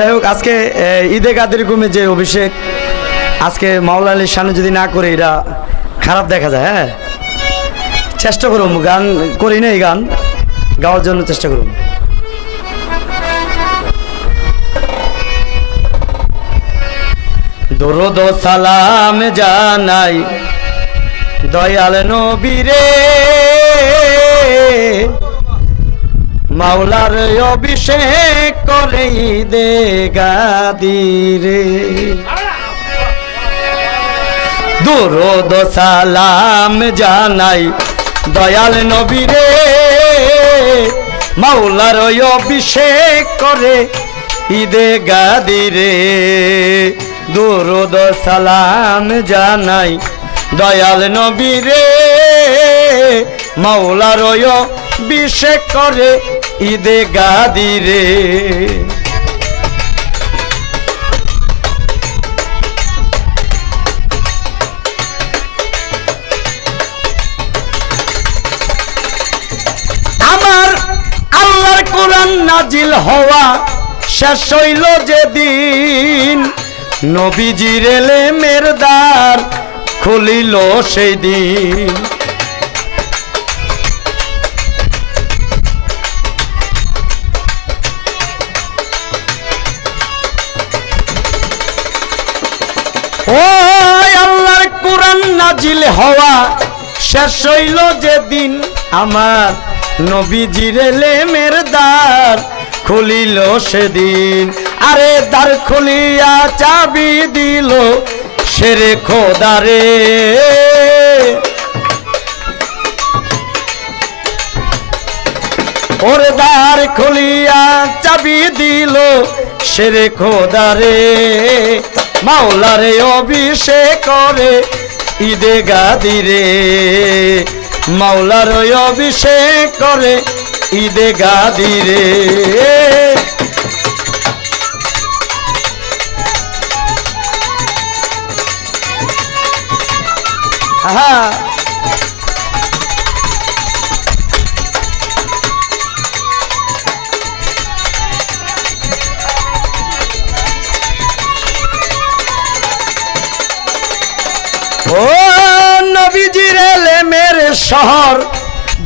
যাই হোক আজকে ঈদে গাদির ঘুমে যে অভিষেক আজকে মাওলা আলীর সামনে যদি না করে এটা খারাপ দেখা যায়। হ্যাঁ, চেষ্টা করুন, গান করি না, এই গান গাওয়ার জন্য চেষ্টা করুন। দরুদ ও সালাম জানাই দয়াল নবীরে, মাওলার অভিষেক করে দে গাদিরে। দরুদ ও সালাম জানাই দয়াল নবীরে, মাওলার অভিষেক করে ঈদে গাদিরে। দরুদ ও সালাম জানাই দয়াল নবীরে, মাওলার অভিষেক করে ঈদে গাদিরে। আমার আল্লাহর কোরআন নাজিল হওয়া শেষ হইল যেদিন, নবীজির এলেমের দ্বার খুলিল সেই দিন। ও আল্লাহর কোরআন নাজিল হওয়া শেষ হইল যেদিন, আমার নবীজির এলেমের দ্বার খুলিল সেদিন। আরে দ্বার খুলিয়া চাবি দিল শেরে খোদারে, ওর দ্বার খুলিয়া চাবি দিল শেরে খোদারে, মাওলারে অভিষেক করে ঈদে গাদিরে। মাওলার অভিষেক করে ঈদে গাদিরে। হ্যাঁ, ও নবীজির এলেমের শহর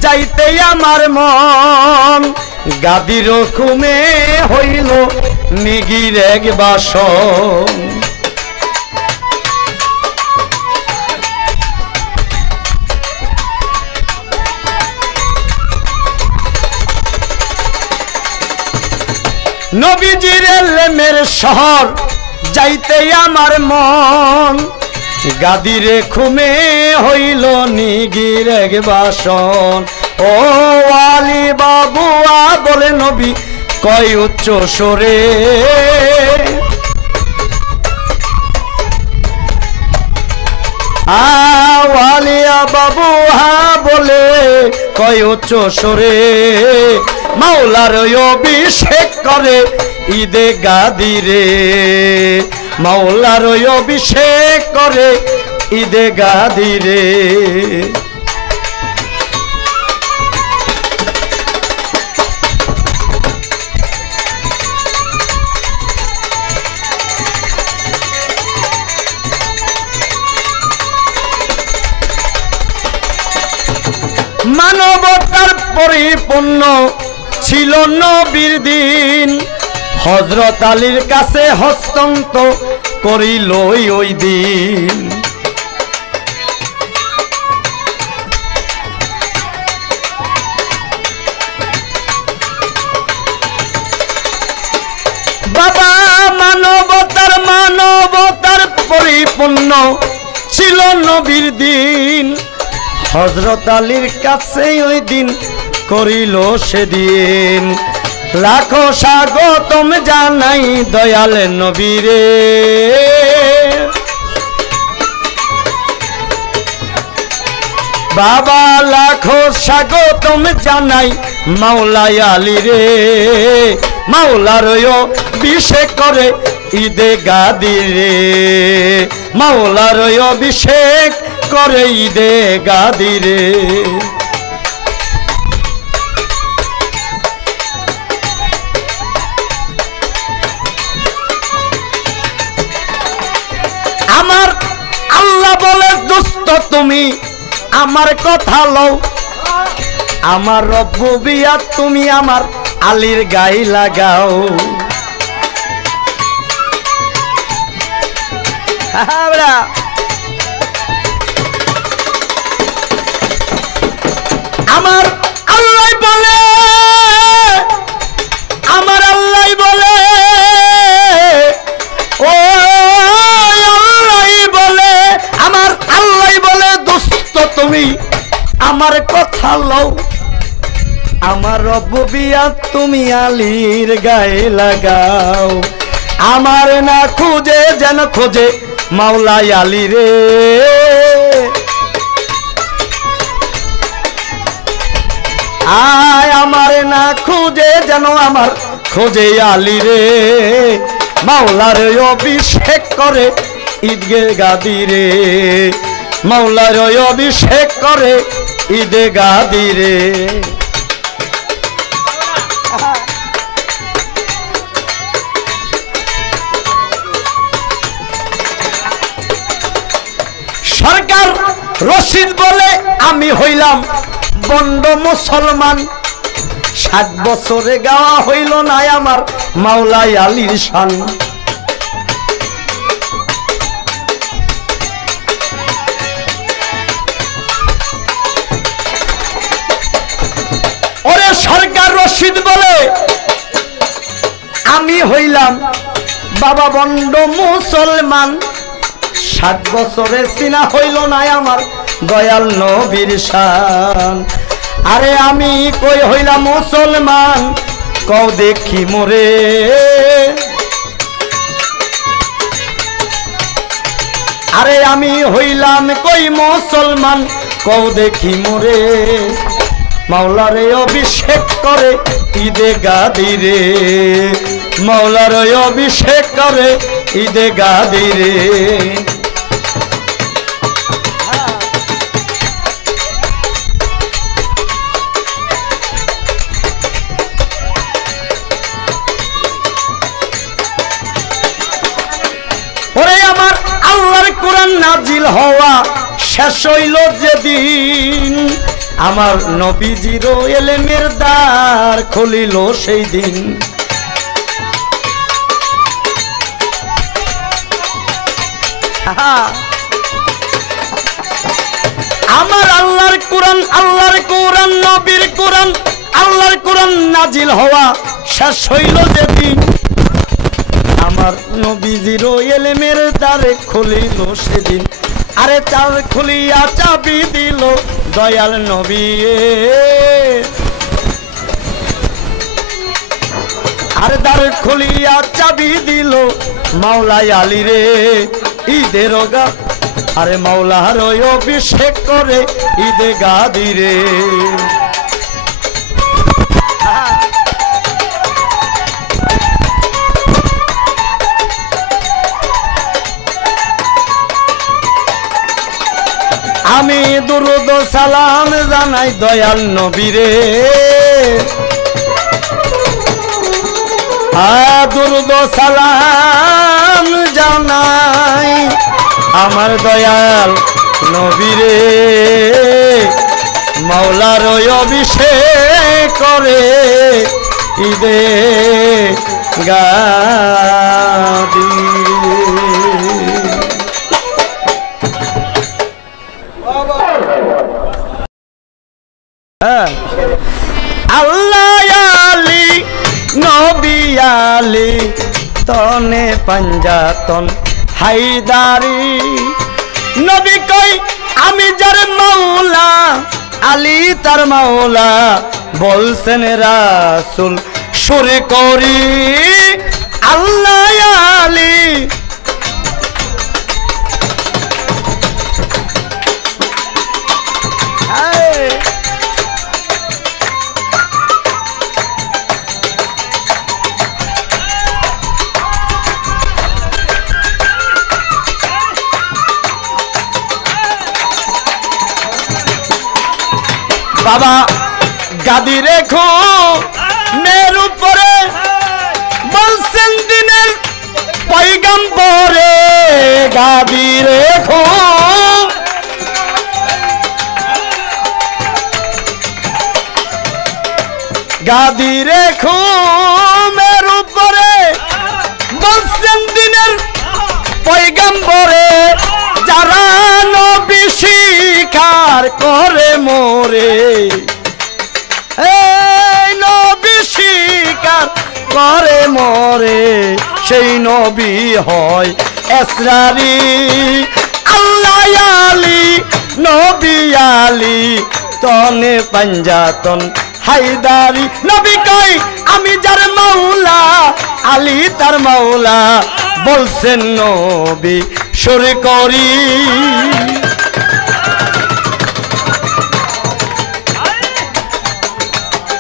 যাইতে আমার মন, গাদির হুকুমে হইল নিগির এক বাসন। নবীজির এলেমের শহর যাইতে আমার মন, গাদিরে খুমে হইল নিগির এক বাসন। ও আলী বাবুয়া বলে নবী কয় উচ্চ সরে, আলিয়া বাবুয়া বলে কয় উচ্চ সরে, মাওলার অভিষেক করে ঈদে গাদিরে। মাওলার অভিষেক করে ঈদে গাদিরে। মানবতার পরিপূর্ণ ছিল নবীর দিন, হযরত আলীর কাছে হস্তান্তর করিল ওই দিন। বাবা মানবতার পরিপূর্ণ ছিল নবীর দিন, হযরত আলীর কাছে ওই দিন করিল সেদিন। লাখো স্বাগতম জানাই দয়াল নবীরে, বাবা লাখো স্বাগতম জানাই মাওলা আলী রে। মাওলার অভিষেক করে ঈদে গাদিরে, মাওলার অভিষেক করে ঈদে গাদিরে। তুমি আমার কথা লও আমার রব্বুবিয়াত তুমি আমার আলীর গায়ে লাগাও আমার আল্লাহ বলে আমার আল্লাহ বলে ও আল্লাহ বলে আমার আল্লাহ বলে দোস্ত তুমি আমার কথা লও আমার রব্বুবিয়াত তুমি আলীর গায়ে লাগাও আমার না খুঁজে যেন খোঁজে মাওলা আলী রে আয় আমার না খুঁজে যেন আমার খোঁজে আলী রে মাওলার অভিষেক করে ঈদে গাদি রে মাওলার অভিষেক করে ঈদে গাদি রে সরকার রশিদ বলে আমি হইলাম বন্ড মুসলমান 60 বছরে গাওয়া হইল না আমার মাওলা আলীর শান ওরে সরকার রশিদ বলে আমি হইলাম বাবা বন্ড মুসলমান 60 বছরে চিনা হইল না আমার দয়াল নবীর শান আরে আমি কই হইলাম মুসলমান কও দেখি মোরে আরে আমি হইলাম কই মুসলমান কও দেখি মোরে মাওলারে অভিষেক করে ঈদে গাদি রে মাওলারে অভিষেক করে ঈদে গাদি রে ওরে আমার আল্লাহর কোরআন নাজিল হওয়া শেষ হইল যেদিন আমার নবীজির ইলমের দ্বার খুলিল সেই দিন আমার আল্লাহর কোরআন নবীর কোরআন আল্লাহর কোরআন নাজিল হওয়া শেষ হইল যেদিন আমার নবীজির ইলমের দ্বারে খুলিল সেদিন আরে তার খুলিয়া চাবি দিল দয়াল নবী আরে দ্বার খুলিয়া চাবি দিল মাওলা আলী রে ঈদের গা আরে মাওলার অভিষেক করে ঈদে গাদি রে আমি দুরুদ সালাম জানাই দয়াল নবীরে দুরুদ সালাম জানাই আমার দয়াল নবীরে মাওলার অভিষেক করে ঈদে গাদি আল্লাহ আলী নবী আলী তনে পঞ্জাতন হায়দারি নবী কই আমি যার মাওলা আলী তার মাওলা বলছেন রাসূল সুরে করি আল্লাহ আলী বাবা গাদি রেখো মের উপরে বলছেন দিনের পয়গম্বরে গাদি রেখো গাদিরে খুমের উপরে বলছেন দিনের পয়গম্বরে যারা নবী স্বীকার করে মোরে এই নবী স্বীকার করে মোরে সেই নবী হয় এসরারি আল্লাহ আলী নবী আলী তনে পাঞ্জাতন হায়দারি নবী কই আমি যার মাওলা আলী তার মাওলা বলছেন নবী সরে করি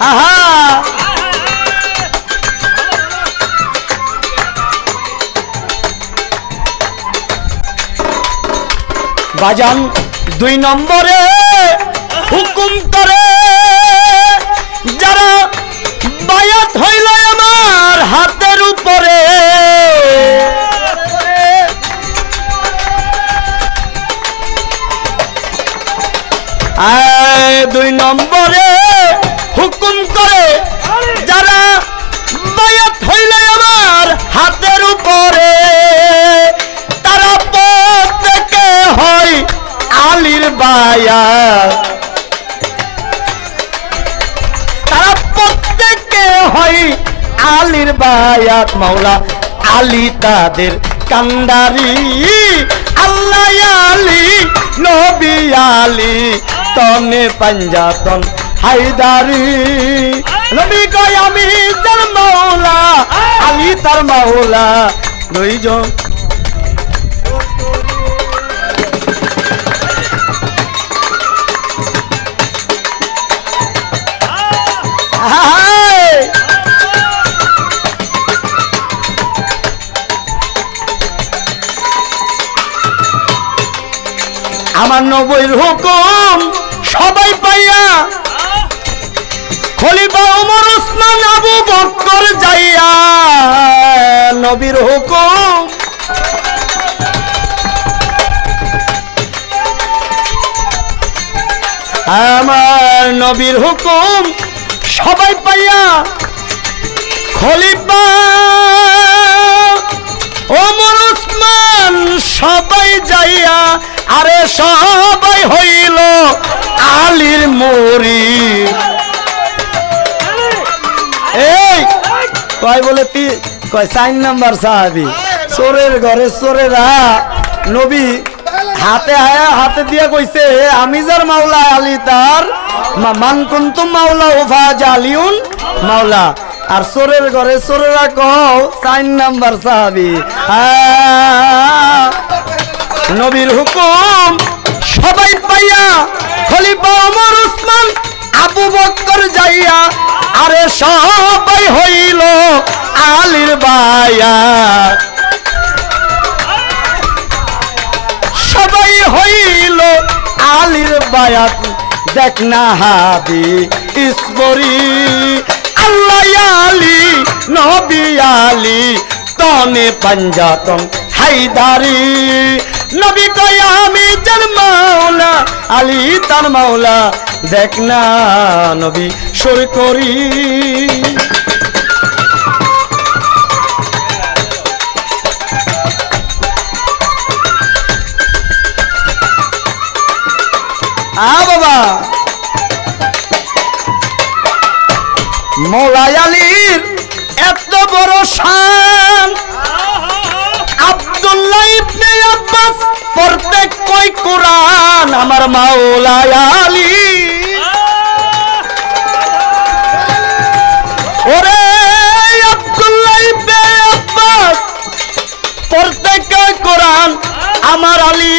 আহা বাজান 2 নম্বরে হুকুম করে যারা বায়াত হইল আমার হাতের উপরে 2 নম্বরে হুকুম করে যারা বায়াত হইল আমার হাতের উপরে তারা প্রত্যেকে হয় আলীর বায়াত তারা প্রত্যেকে হয় আলীর বায়াত মাওলা আলী তাদের কান্দারি আল্লাহ আলী নবী আলী তনে পাঞ্জাতন হায়দারি নবী কই আমি তার মাওলা আলী তার মাওলা দুইজন আমার নবীর হুকুম সবাই পাইয়া খলিফা ওমর ওসমান আবু বকর যাইয়া নবীর হুকুম আমার নবীর হুকুম সবাই পাইয়া খলিফা ওমর ওসমান সবাই যাইয়া আরে সবাই হইল আলীর মুরিদ এই কয় বলে কয় 4 নাম্বার সাহাবী চোরের ঘরে চোরেরা নবী হাতে দিয়ে কইছে আমি যার মাওলা আলী তার মান কুনতুম মাওলা ফাজা আলিউন মাওলা আর চোরের ঘরে চোরেরা কও 4 নাম্বার সাহাবী নবীর হুকুম সবাই পাইয়া খলিফা ওমর ওসমান আবু বকর যাইয়া আরে সবাই হইল আলীর বায়াত সবাই হইল আলীর বায়াত দেখ না হাবি ইসবরি আল্লাহ আলী নবী আলী তনে পাঞ্জাতন হায়দারি নবী কই আমি যার মাওলা আলী তার মাওলা দেখ না নবী সর করি বাবা মৌলা আলীর এত বড় শান আব্দুল্লাহ ইবনে আব্বাস পড়তে কই কোরআন আমার মাওলা আলী ওরে আব্দুল্লাহ ইবনে আব্বাস পড়তে কই কোরআন আমার আলী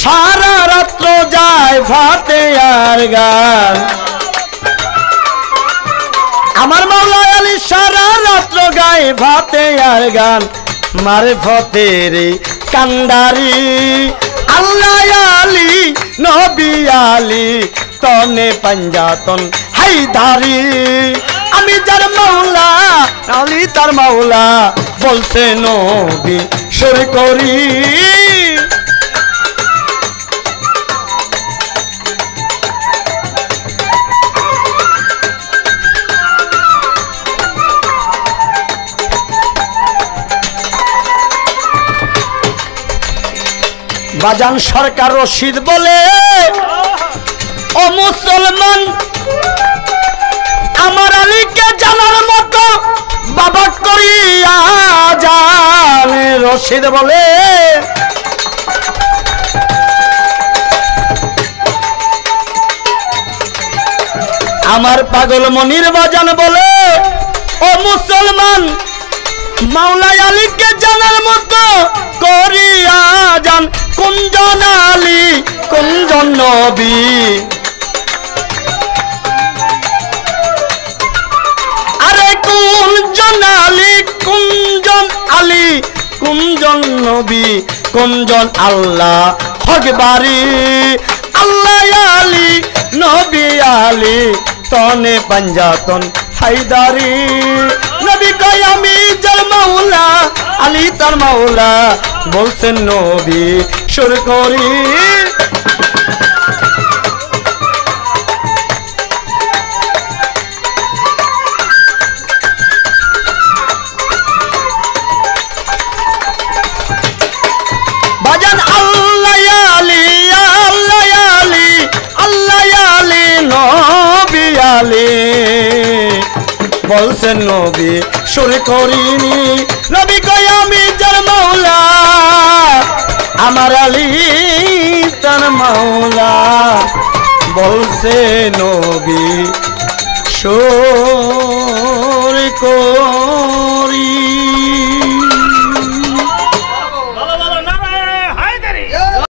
সারা রাত্র যায় ফাতিহার গান আমার মাওলা আলী সারা রাত্র গায় ফাতিহার গান মারফতের কান্দারি আল্লাহ আলী নবী আলী তনে পাঞ্জাতন হায়দারি আমি যার মাওলা আলী তার মাওলা বলছে নবী সর করি বাজান সরকার রশিদ বলে ও মুসলমান আমার আলীকে জানার মতো বাবা করিয়া যান রশিদ বলে আমার পাগল মনির বাজান বলে ও মুসলমান মাওলা আলীকে জানার মতো করিয়া যান কুঞ্জন আলী কুঞ্জন নবী আরে কুঞ্জন আলী কুঞ্জন আলী কুঞ্জন নবী কুঞ্জন আল্লাহ হকবারি আল্লাহ আলী নবী আলী তনে পঞ্জাতন হায়দারি নবী কয় আমি যার মাওলা আলী তার মাওলা বলছেন নবী সুর করি বাজান আল্লাহ আলী আল্লাহ আলী আল্লাহ আলী নবী আলী বলছেন নবী সুর করিনি নবী কয় আমি যার মাওলা আমার আলী তার মাওলা বলছে নবী সুর